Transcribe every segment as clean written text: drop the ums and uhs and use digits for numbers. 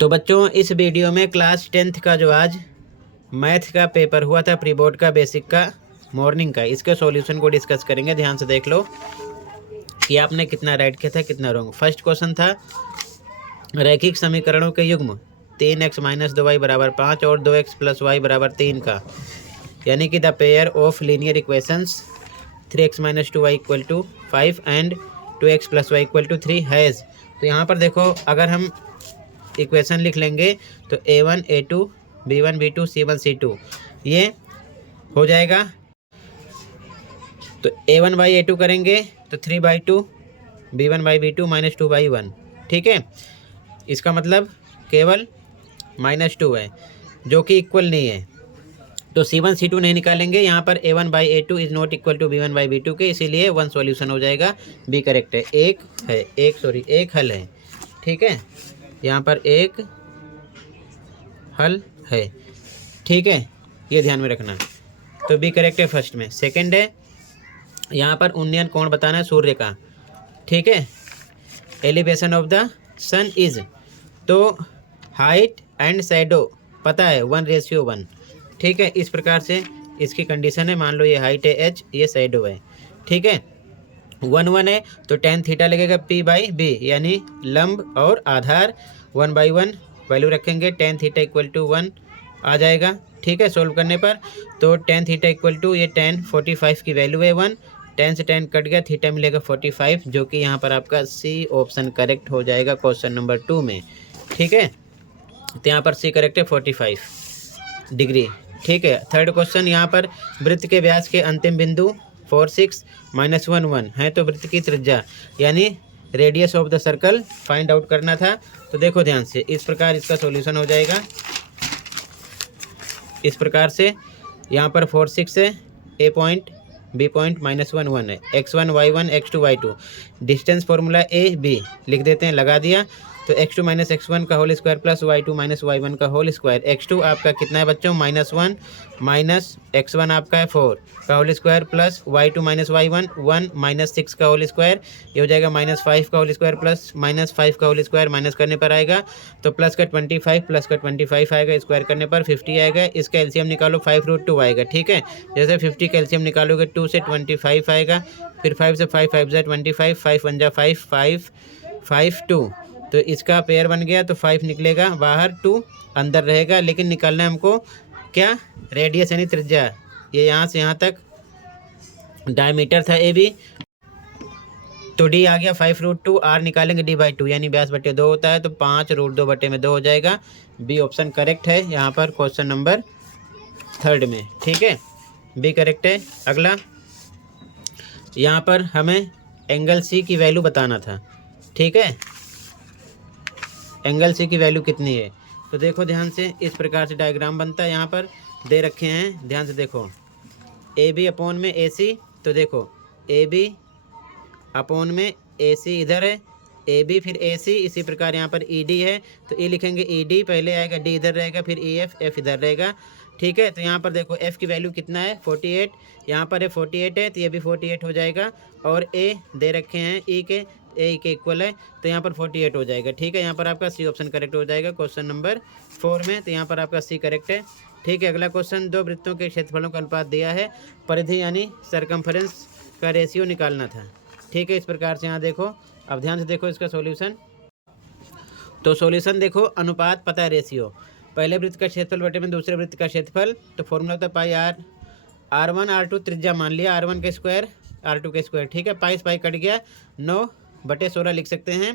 तो बच्चों इस वीडियो में क्लास 10th का जो आज मैथ का पेपर हुआ था प्री बोर्ड का बेसिक का मॉर्निंग का, इसके सॉल्यूशन को डिस्कस करेंगे। ध्यान से देख लो कि आपने कितना राइट किया था कितना रॉन्ग। फर्स्ट क्वेश्चन था रैखिक समीकरणों के युग्म 3x - 2y = 5 और 2x + y = 3 का, यानी कि the pair of linear equations 3x - 2y = 5 and 2x + y = 3 has. तो यहाँ पर देखो, अगर हम इक्वेशन लिख लेंगे तो a1 a2 b1 b2 c1 c2 ये हो जाएगा। तो a1/a2 करेंगे तो 3/2 b1/b2 -2/1। ठीक है, इसका मतलब केवल -2 है जो कि इक्वल नहीं है, तो c1 c2 नहीं निकालेंगे। यहाँ पर a1/a2 is not equal to b1/b2 के, इसीलिए 1 सॉल्यूशन हो जाएगा। बी करेक्ट है। एक हल है। ठीक है, यहाँ पर एक हल है। ठीक है, ये ध्यान में रखना। तो बी करेक्ट है फर्स्ट में। सेकंड है, यहाँ पर उन्नयन कोण बताना है सूर्य का। ठीक है, elevation of the sun is, तो हाइट एंड शैडो पता है 1:1। ठीक है, इस प्रकार से इसकी कंडीशन है। मान लो ये हाइट है h, ये शैडो है। ठीक है, 1 है तो tan थीटा लगेगा p/b, यानी लंब और आधार 1/1 वैल्यू रखेंगे। tan थीटा = 1 आ जाएगा। ठीक है, सोल्व करने पर तो tan थीटा = ये tan 45 की वैल्यू है 1, tan से tan कट गया, थीटा मिलेगा 45, जो कि यहाँ पर आपका सी ऑप्शन करेक्ट हो जाएगा क्वेश्चन नंबर 2 में। ठीक है, तो यहाँ पर सी करेक्ट है 45 डिग्री। ठीक है, थर्ड क्वेश्चन, यहाँ पर वृत्त के व्यास के अंतिम बिंदु 4 6 - 1 1 है, तो वृत्त की त्रिज्या यानी radius of the circle find out करना था। तो देखो ध्यान से, इस प्रकार इसका सॉल्यूशन हो जाएगा। इस प्रकार से यहाँ पर 4 6 है, ए पॉइंट बी पॉइंट -1 1 है, x1 y1 x2 y2। Distance formula A B लिख देते हैं, लगा दिया। तो x2 - x1 का whole square plus y2 - y1 का होल स्क्वायर। x2 आपका कितना है बच्चों -1 माइनस x1 आपका है 4 का whole square plus y2 - y1 1 - 6 का होल स्क्वायर, ये हो जाएगा -5 का होल स्क्वायर प्लस -5 का होल स्क्वायर। माइनस करने पर आएगा तो प्लस का 25 आएगा, स्क्वायर करने पर 50 आएगा। इसका एलसीएम निकालो 5√2 आएगा। ठीक है, जैसे 50 का एलसीएम निकालोगे 2 से 25 आएगा, फिर 5 से 5 5 जा 25, 5 1 जा 5 5 5 2, तो इसका पेयर बन गया। तो 5 निकलेगा बाहर, 2 अंदर रहेगा, लेकिन निकालना है हमको क्या, रेडियस यानी त्रिज्या। ये यहाँ से यहाँ तक डायमीटर था ए बी, तो डी आ गया 5√2। आर निकालेंगे d/2 यानी व्यास बटे 2 होता है, तो 5√2/2 हो जाएगा। बी ऑप्शन करेक्ट है यहाँ पर क्वेश्चन नंबर 3 में। ठीक है, बी करेक्ट है। अगला, यहाँ पर हमें एंगल सी की वैल्यू बताना था। ठीक है, एंगल सी की वैल्यू कितनी है, तो देखो ध्यान से, इस प्रकार से डायग्राम बनता है। यहाँ पर दे रखे हैं, ध्यान से देखो, ए बी अपॉन में ए सी। तो देखो ए बी अपॉन में ए सी इधर है, ए बी फिर ए सी। इसी प्रकार यहाँ पर ई डी है, तो ई लिखेंगे ई डी पहले आएगा, डी इधर रहेगा, फिर ई एफ, एफ इधर रहेगा। ठीक है, तो यहाँ पर देखो एफ की वैल्यू कितना है 48, यहाँ पर है 48 है, तो ये भी 48 हो जाएगा। और ए दे रखे हैं ई के, ए के इक्वल है, तो यहाँ पर 48 हो जाएगा। ठीक है, यहाँ पर आपका सी ऑप्शन करेक्ट हो जाएगा क्वेश्चन नंबर 4 में, तो यहाँ पर आपका सी करेक्ट है। ठीक है, अगला क्वेश्चन, दो वृत्तों के क्षेत्रफलों का अनुपात दिया है, परिधि यानी सरकमफेरेंस का रेशियो निकालना था। ठीक है, इस प्रकार से यहाँ देखो, अब ध्यान से देखो इसका सॉल्यूशन। तो सॉल्यूशन देखो, अनुपात पता है रेशियो, पहले वृत्त का क्षेत्रफल बटे में दूसरे वृत्त का क्षेत्रफल, तो फॉर्मूला होता है पाई आर। r1 r2 त्रिज्या मान लिया, r1 का स्क्वायर r2 का स्क्वायर। ठीक है, पाई से पाई कट गया, 9/16 लिख सकते हैं।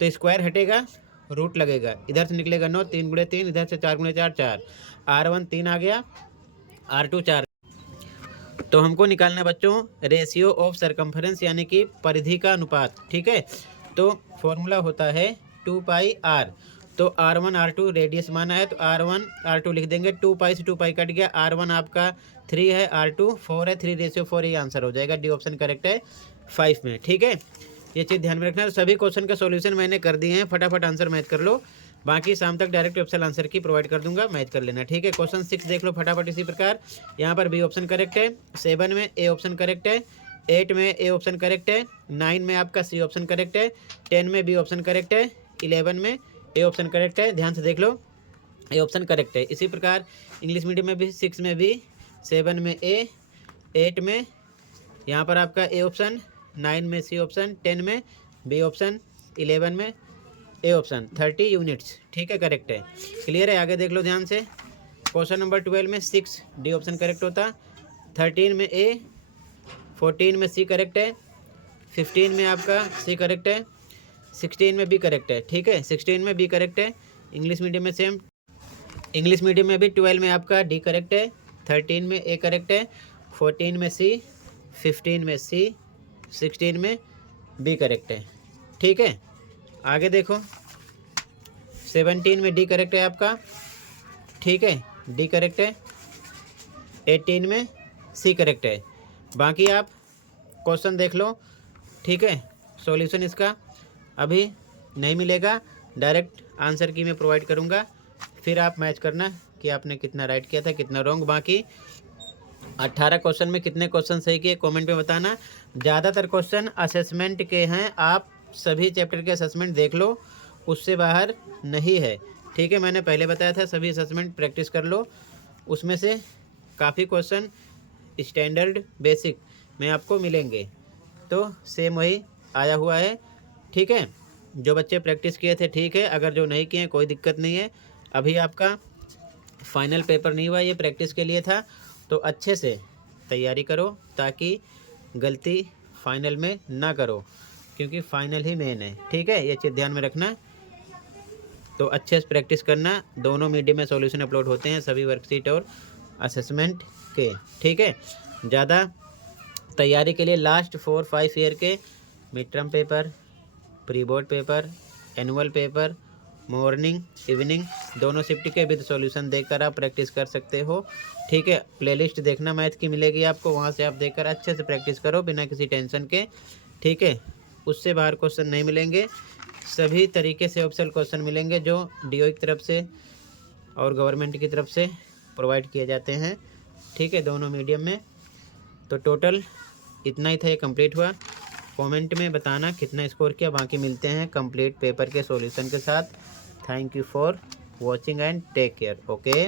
तो स्क्वायर हटेगा, रूट लगेगा, इधर से निकलेगा 9, 3 × 3, इधर से 4 × 4 4, r1 3 आ गया, r2 4। तो हमको निकालना है बच्चों रेशियो ऑफ सरकमफेरेंस यानी कि परिधि का अनुपात। ठीक है, तो फॉर्मूला होता है 2πr। तो r1 r2 रेडियस माना है, तो r1 r2 लिख देंगे, 2π से 2π कट गया, r1 आपका 3 है, r2 4 है, 3:4, ये आंसर हो जाएगा। डी ऑप्शन करेक्ट है 5 में। ठीक है, ये चीज़ ध्यान में रखना। तो सभी क्वेश्चन का सॉल्यूशन मैंने कर दिए हैं, फटाफट आंसर मैच कर लो, बाकी शाम तक डायरेक्ट ऑप्शन आंसर की प्रोवाइड कर दूंगा, मैच कर लेना। ठीक है, क्वेश्चन 6 देख लो फटाफट। इसी प्रकार यहाँ पर बी ऑप्शन करेक्ट है, 7 में ए ऑप्शन करेक्ट है, 8 में ए ऑप्शन करेक्ट है, 9 में आपका सी ऑप्शन करेक्ट है, 10 में बी ऑप्शन करेक्ट है, 11 में ए ऑप्शन करेक्ट है, ध्यान से देख लो, ए ऑप्शन करेक्ट है। इसी प्रकार इंग्लिश मीडियम में भी 6 में बी, 7 में ए, 8 में यहाँ पर आपका ए ऑप्शन, 9 में सी ऑप्शन, 10 में बी ऑप्शन, 11 में ए ऑप्शन, 30 यूनिट्स। ठीक है, करेक्ट है। क्लियर है, आगे देख लो ध्यान से। क्वेश्चन नंबर 12 में 6 डी ऑप्शन करेक्ट होता, 13 में ए, 14 में सी करेक्ट है, 15 में आपका सी करेक्ट है, 16 में बी करेक्ट है। ठीक है, 16 में बी करेक्ट है। इंग्लिश मीडियम में सेम, इंग्लिश मीडियम में भी 12 में आपका डी करेक्ट है, 13 में ए करेक्ट है, 14 में सी, 15 में सी, 16 में बी करेक्ट है। ठीक है, आगे देखो, 17 में डी करेक्ट है आपका। ठीक है, डी करेक्ट है। 18 में सी करेक्ट है। बाकी आप क्वेश्चन देख लो। ठीक है, सॉल्यूशन इसका अभी नहीं मिलेगा, डायरेक्ट आंसर की मैं प्रोवाइड करूँगा, फिर आप मैच करना कि आपने कितना राइट किया था, कितना रॉन्ग। बाकी 18 क्वेश्चन में कितने क्वेश्चन सही किए कमेंट में बताना। ज़्यादातर क्वेश्चन असेसमेंट के हैं, आप सभी चैप्टर के असेसमेंट देख लो, उससे बाहर नहीं है। ठीक है, मैंने पहले बताया था सभी असेसमेंट प्रैक्टिस कर लो, उसमें से काफ़ी क्वेश्चन स्टैंडर्ड बेसिक में आपको मिलेंगे, तो सेम वही आया हुआ है। ठीक है, जो बच्चे प्रैक्टिस किए थे ठीक है, अगर जो नहीं किए कोई दिक्कत नहीं है। अभी आपका फाइनल पेपर नहीं हुआ, ये प्रैक्टिस के लिए था, तो अच्छे से तैयारी करो ताकि गलती फाइनल में ना करो, क्योंकि फाइनल ही मेन है। ठीक है, ये चीज़ ध्यान में रखना। तो अच्छे से प्रैक्टिस करना। दोनों मीडियम में सॉल्यूशन अपलोड होते हैं, सभी वर्कशीट और असेसमेंट के। ठीक है, ज़्यादा तैयारी के लिए लास्ट 4-5 ईयर के mid term paper, pre board paper, annual paper, morning evening दोनों शिफ्ट के विद सॉल्यूशन देखकर आप प्रैक्टिस कर सकते हो। ठीक है, प्लेलिस्ट देखना मैथ की मिलेगी आपको, वहाँ से आप देखकर अच्छे से प्रैक्टिस करो बिना किसी टेंशन के। ठीक है, उससे बाहर क्वेश्चन नहीं मिलेंगे, सभी तरीके से ऑप्शनल क्वेश्चन मिलेंगे जो डीओ की तरफ से और गवर्नमेंट की तरफ से प्रोवाइड किए जाते हैं। ठीक है, दोनों मीडियम में। तो टोटल इतना ही था, ये कंप्लीट हुआ। कमेंट में बताना कितना स्कोर किया। बाकी मिलते हैं कंप्लीट पेपर के सॉल्यूशन के साथ। Thank you for watching and take care. Okay.